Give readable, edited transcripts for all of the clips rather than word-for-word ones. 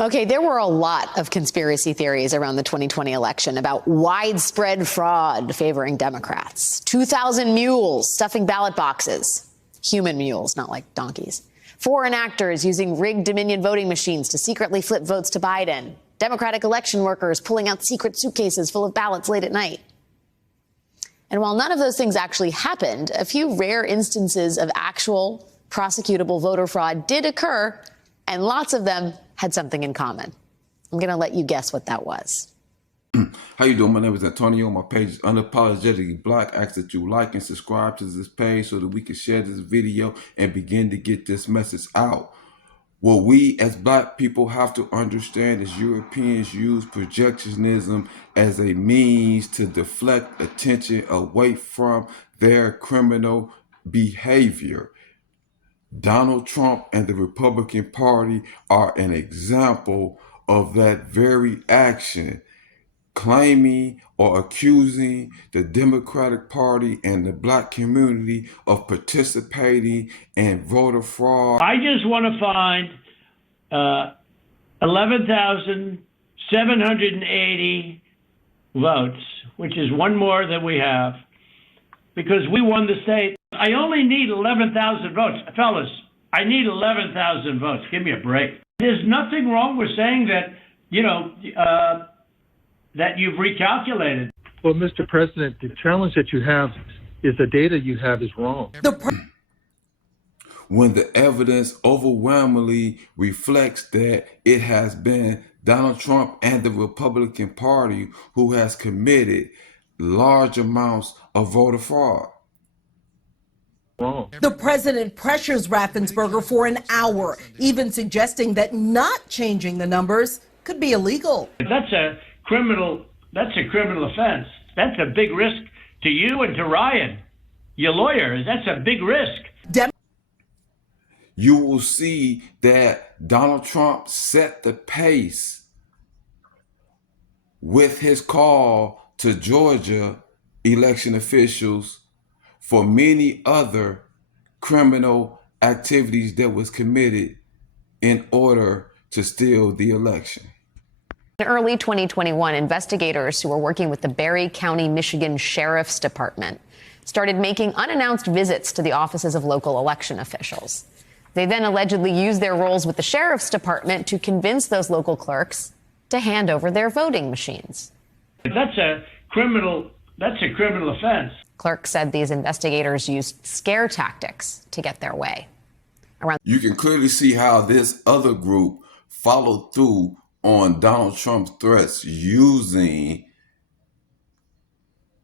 Okay, there were a lot of conspiracy theories around the 2020 election about widespread fraud favoring Democrats. 2,000 mules stuffing ballot boxes. Human mules, not like donkeys. Foreign actors using rigged Dominion voting machines to secretly flip votes to Biden. Democratic election workers pulling out secret suitcases full of ballots late at night. And while none of those things actually happened, a few rare instances of actual prosecutable voter fraud did occur, and lots of them had something in common. I'm going to let you guess what that was. How you doing? My name is Antonio. My page is Unapologetically Black. I ask that you like and subscribe to this page so that we can share this video and begin to get this message out. What we as Black people have to understand is Europeans use projectionism as a means to deflect attention away from their criminal behavior. Donald Trump and the Republican Party are an example of that very action, claiming or accusing the Democratic Party and the Black community of participating in voter fraud. I just want to find 11,780 votes, which is one more than we have, because we won the state. I only need 11,000 votes. Fellas, I need 11,000 votes. Give me a break. There's nothing wrong with saying that, that you've recalculated. Well, Mr. President, the challenge that you have is the data you have is wrong. When the evidence overwhelmingly reflects that it has been Donald Trump and the Republican Party who has committed large amounts of voter fraud. Wrong. The president pressures Raffensperger for an hour, even suggesting that not changing the numbers could be illegal. That's a criminal offense. That's a big risk to you and to Ryan, your lawyer. That's a big risk. You will see that Donald Trump set the pace with his call to Georgia election officials for many other criminal activities that was committed in order to steal the election. In early 2021, investigators who were working with the Barry County, Michigan Sheriff's Department started making unannounced visits to the offices of local election officials. They then allegedly used their roles with the Sheriff's Department to convince those local clerks to hand over their voting machines. That's a criminal offense. Clerk said these investigators used scare tactics to get their way. You can clearly see how this other group followed through on Donald Trump's threats using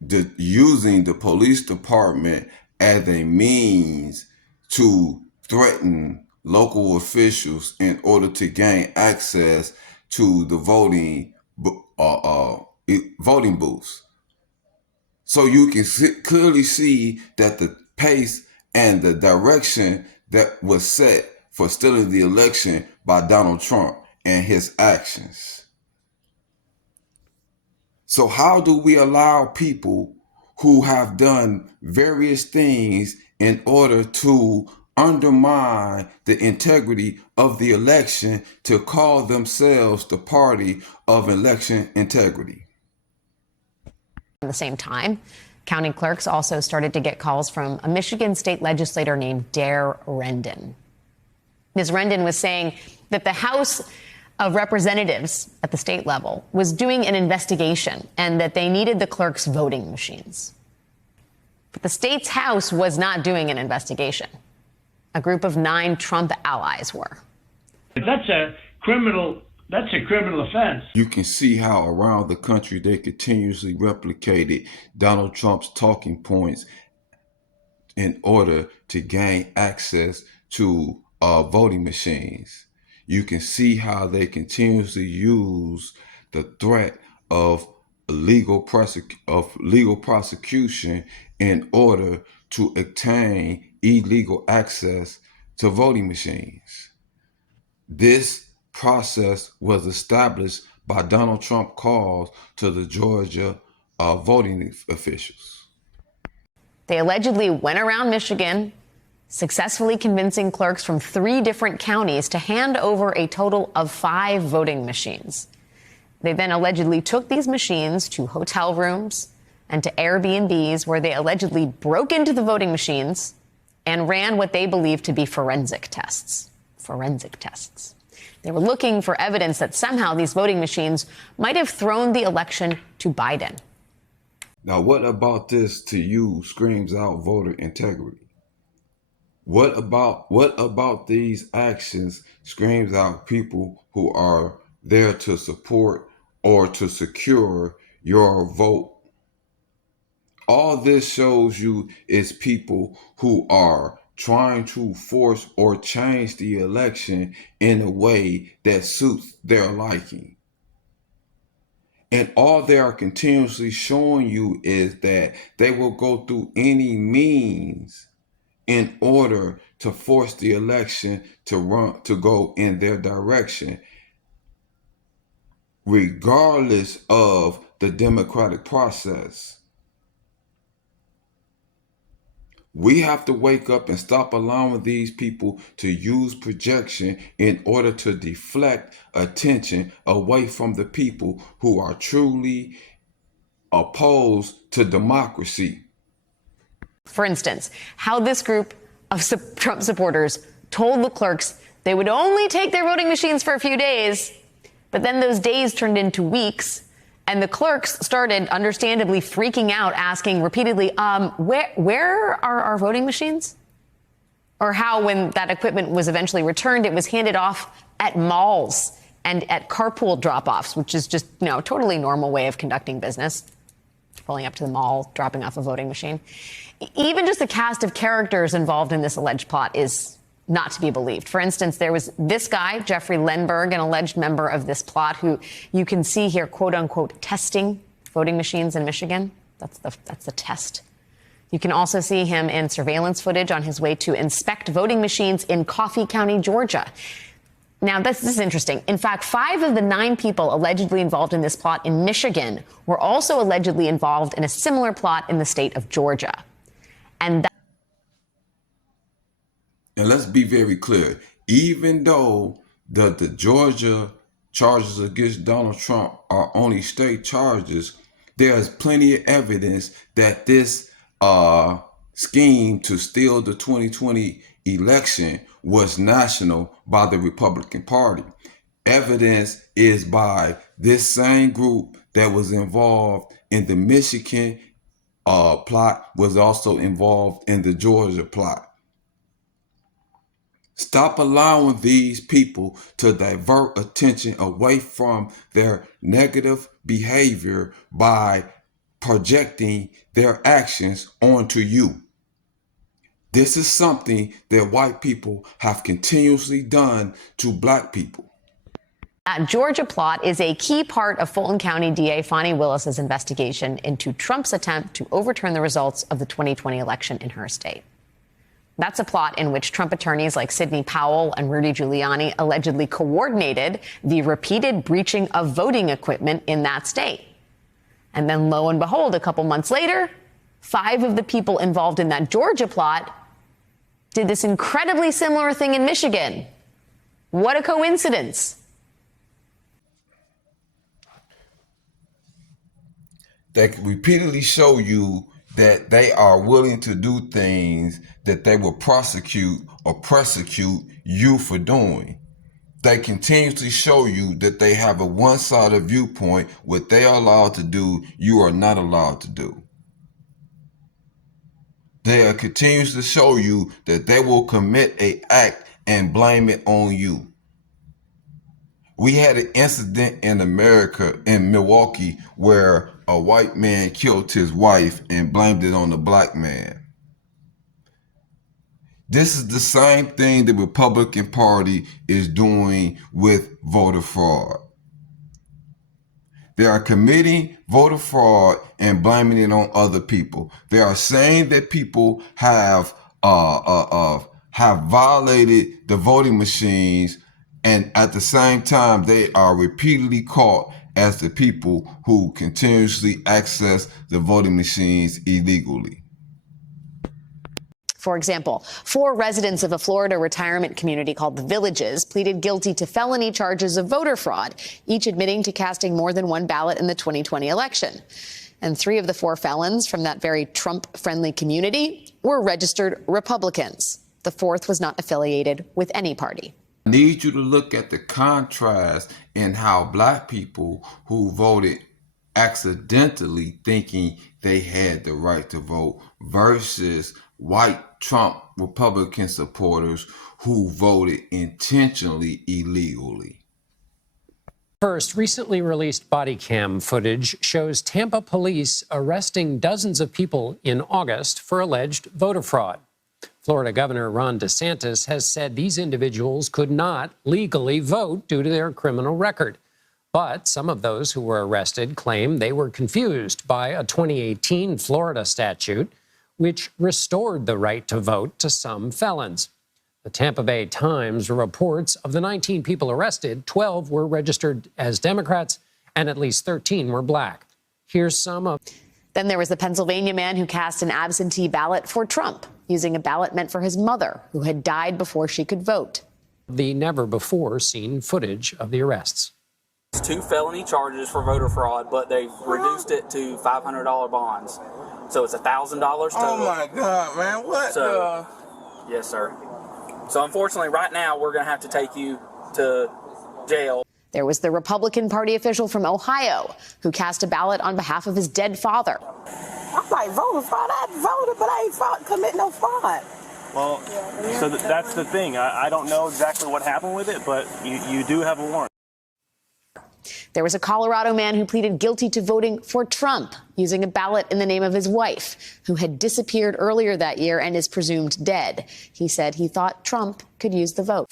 the police department as a means to threaten local officials in order to gain access to the voting booths. So you can clearly see that the pace and the direction that was set for stealing the election by Donald Trump and his actions. So how do we allow people who have done various things in order to undermine the integrity of the election to call themselves the party of election integrity? At the same time, county clerks also started to get calls from a Michigan state legislator named Dare Rendon. Ms. Rendon was saying that the House of Representatives at the state level was doing an investigation and that they needed the clerks' voting machines. But the state's House was not doing an investigation. A group of 9 Trump allies were. That's a criminal offense. You can see how around the country they continuously replicated Donald Trump's talking points in order to gain access to voting machines. You can see how they continuously use the threat of legal prosecution in order to obtain illegal access to voting machines. This process was established by Donald Trump calls to the Georgia voting officials. They allegedly went around Michigan successfully convincing clerks from 3 different counties to hand over a total of 5 voting machines. They then allegedly took these machines to hotel rooms and to Airbnbs, where they allegedly broke into the voting machines and ran what they believed to be forensic tests. They were looking for evidence that somehow these voting machines might have thrown the election to Biden. Now, what about this to you screams out voter integrity? What about these actions screams out people who are there to support or to secure your vote? All this shows you is people who are trying to force or change the election in a way that suits their liking. And all they are continuously showing you is that they will go through any means in order to force the election to go in their direction, regardless of the democratic process. We have to wake up and stop allowing these people to use projection in order to deflect attention away from the people who are truly opposed to democracy. For instance, how this group of Trump supporters told the clerks they would only take their voting machines for a few days, but then those days turned into weeks, and the clerks started understandably freaking out, asking repeatedly, where are our voting machines? Or how, when that equipment was eventually returned, it was handed off at malls and at carpool drop-offs, which is just, a totally normal way of conducting business. Pulling up to the mall, dropping off a voting machine. Even just the cast of characters involved in this alleged plot is not to be believed. For instance, there was this guy, Jeffrey Lenberg, an alleged member of this plot, who you can see here, quote unquote, testing voting machines in Michigan. That's the test. You can also see him in surveillance footage on his way to inspect voting machines in Coffee County, Georgia. Now, this is interesting. In fact, 5 of the 9 people allegedly involved in this plot in Michigan were also allegedly involved in a similar plot in the state of Georgia. And let's be very clear. Even though the Georgia charges against Donald Trump are only state charges, there's plenty of evidence that this scheme to steal the 2020 election was national by the Republican Party. Evidence is by this same group that was involved in the Michigan plot was also involved in the Georgia plot. Stop allowing these people to divert attention away from their negative behavior by projecting their actions onto you. This is something that white people have continuously done to black people. That Georgia plot is a key part of Fulton County DA Fani Willis's investigation into Trump's attempt to overturn the results of the 2020 election in her state. That's a plot in which Trump attorneys like Sidney Powell and Rudy Giuliani allegedly coordinated the repeated breaching of voting equipment in that state. And then lo and behold, a couple months later, 5 of the people involved in that Georgia plot did this incredibly similar thing in Michigan. What a coincidence. They repeatedly show you that they are willing to do things that they will prosecute or persecute you for doing. They continuously show you that they have a one-sided viewpoint. What they are allowed to do, you are not allowed to do. They are continues to show you that they will commit an act and blame it on you. We had an incident in America, in Milwaukee, where a white man killed his wife and blamed it on the black man. This is the same thing the Republican Party is doing with voter fraud. They are committing voter fraud and blaming it on other people. They are saying that people have violated the voting machines, and at the same time, they are repeatedly caught as the people who continuously access the voting machines illegally. For example, 4 residents of a Florida retirement community called The Villages pleaded guilty to felony charges of voter fraud, each admitting to casting more than one ballot in the 2020 election. And 3 of the 4 felons from that very Trump-friendly community were registered Republicans. The 4th was not affiliated with any party. I need you to look at the contrast in how black people who voted accidentally thinking they had the right to vote versus white Trump Republican supporters who voted intentionally illegally. First, recently released body cam footage shows Tampa police arresting dozens of people in August for alleged voter fraud. Florida Governor Ron DeSantis has said these individuals could not legally vote due to their criminal record. But some of those who were arrested claim they were confused by a 2018 Florida statute, which restored the right to vote to some felons. The Tampa Bay Times reports of the 19 people arrested, 12 were registered as Democrats and at least 13 were black. Here's some of. Then there was the Pennsylvania man who cast an absentee ballot for Trump, using a ballot meant for his mother, who had died before she could vote. The never-before-seen footage of the arrests. 2 felony charges for voter fraud, but they've reduced it to $500 bonds. So it's $1,000 total. Oh my God, man, what the? Yes, sir. So unfortunately, right now, we're going to have to take you to jail. There was the Republican Party official from Ohio who cast a ballot on behalf of his dead father. I'm like, voter fraud? I voted, but I ain't commit no fraud. Well, so that's the thing. I don't know exactly what happened with it, but you do have a warrant. There was a Colorado man who pleaded guilty to voting for Trump, using a ballot in the name of his wife, who had disappeared earlier that year and is presumed dead. He said he thought Trump could use the vote.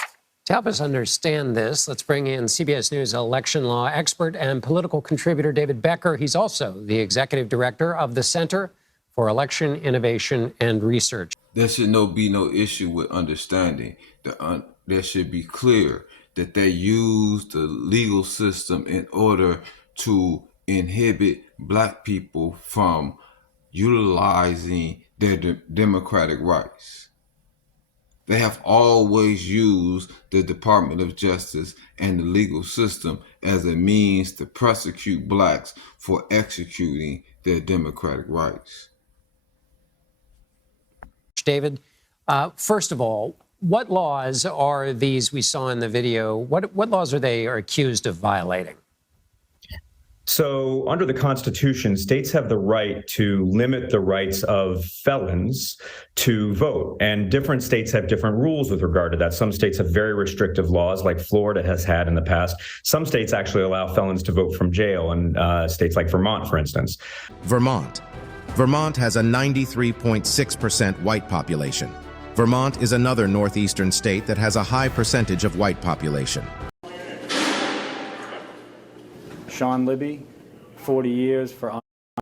To help us understand this, let's bring in CBS News election law expert and political contributor David Becker. He's also the executive director of the Center for Election Innovation and Research. There should be no issue with understanding. There should be clear that they use the legal system in order to inhibit black people from utilizing their democratic rights. They have always used the Department of Justice and the legal system as a means to prosecute blacks for executing their democratic rights. David, first of all, what laws are these we saw in the video? What laws are they accused of violating? So under the Constitution, states have the right to limit the rights of felons to vote. And different states have different rules with regard to that. Some states have very restrictive laws, like Florida has had in the past. Some states actually allow felons to vote from jail, and states like Vermont, for instance. Vermont has a 93.6% white population. Vermont is another northeastern state that has a high percentage of white population. Sean Libby, 40 years for...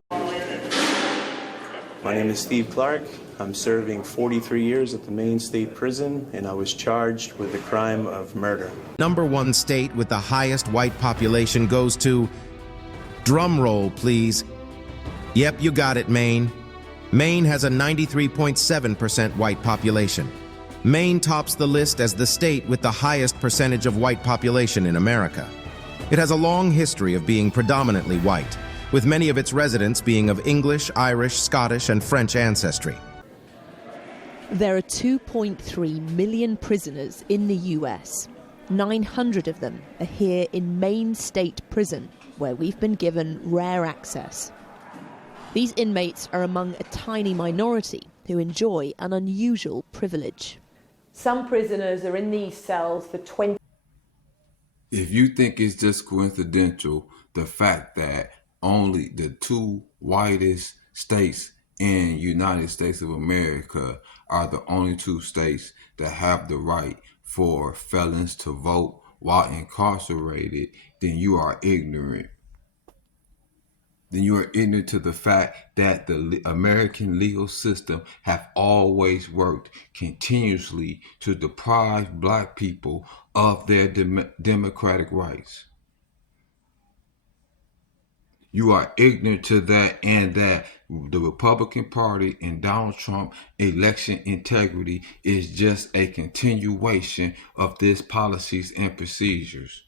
My name is Steve Clark. I'm serving 43 years at the Maine State Prison, and I was charged with the crime of murder. Number 1 state with the highest white population goes to, drum roll please. Yep, you got it, Maine. Maine has a 93.7% white population. Maine tops the list as the state with the highest percentage of white population in America. It has a long history of being predominantly white, with many of its residents being of English, Irish, Scottish, and French ancestry. There are 2.3 million prisoners in the US. 900 of them are here in Maine State Prison, where we've been given rare access. These inmates are among a tiny minority who enjoy an unusual privilege. Some prisoners are in these cells for 20. If you think it's just coincidental, the fact that only the 2 whitest states in United States of America are the only 2 states that have the right for felons to vote while incarcerated, then you are ignorant. Then you are ignorant to the fact that the American legal system have always worked continuously to deprive black people of their democratic rights. You are ignorant to that, and that the Republican Party and Donald Trump election integrity is just a continuation of this policies and procedures.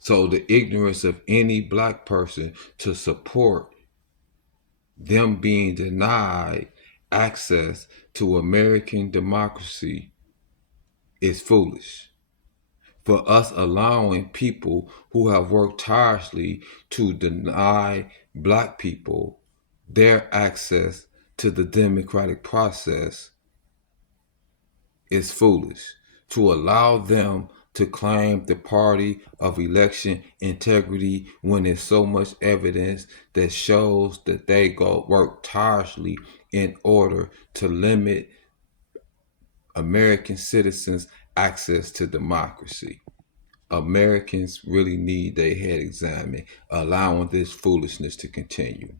So the ignorance of any black person to support them being denied access to American democracy is foolish. For us allowing people who have worked tirelessly to deny black people their access to the democratic process is foolish. To allow them to claim the party of election integrity when there's so much evidence that shows that they work tirelessly in order to limit American citizens' access to democracy. Americans really need their head examined, allowing this foolishness to continue.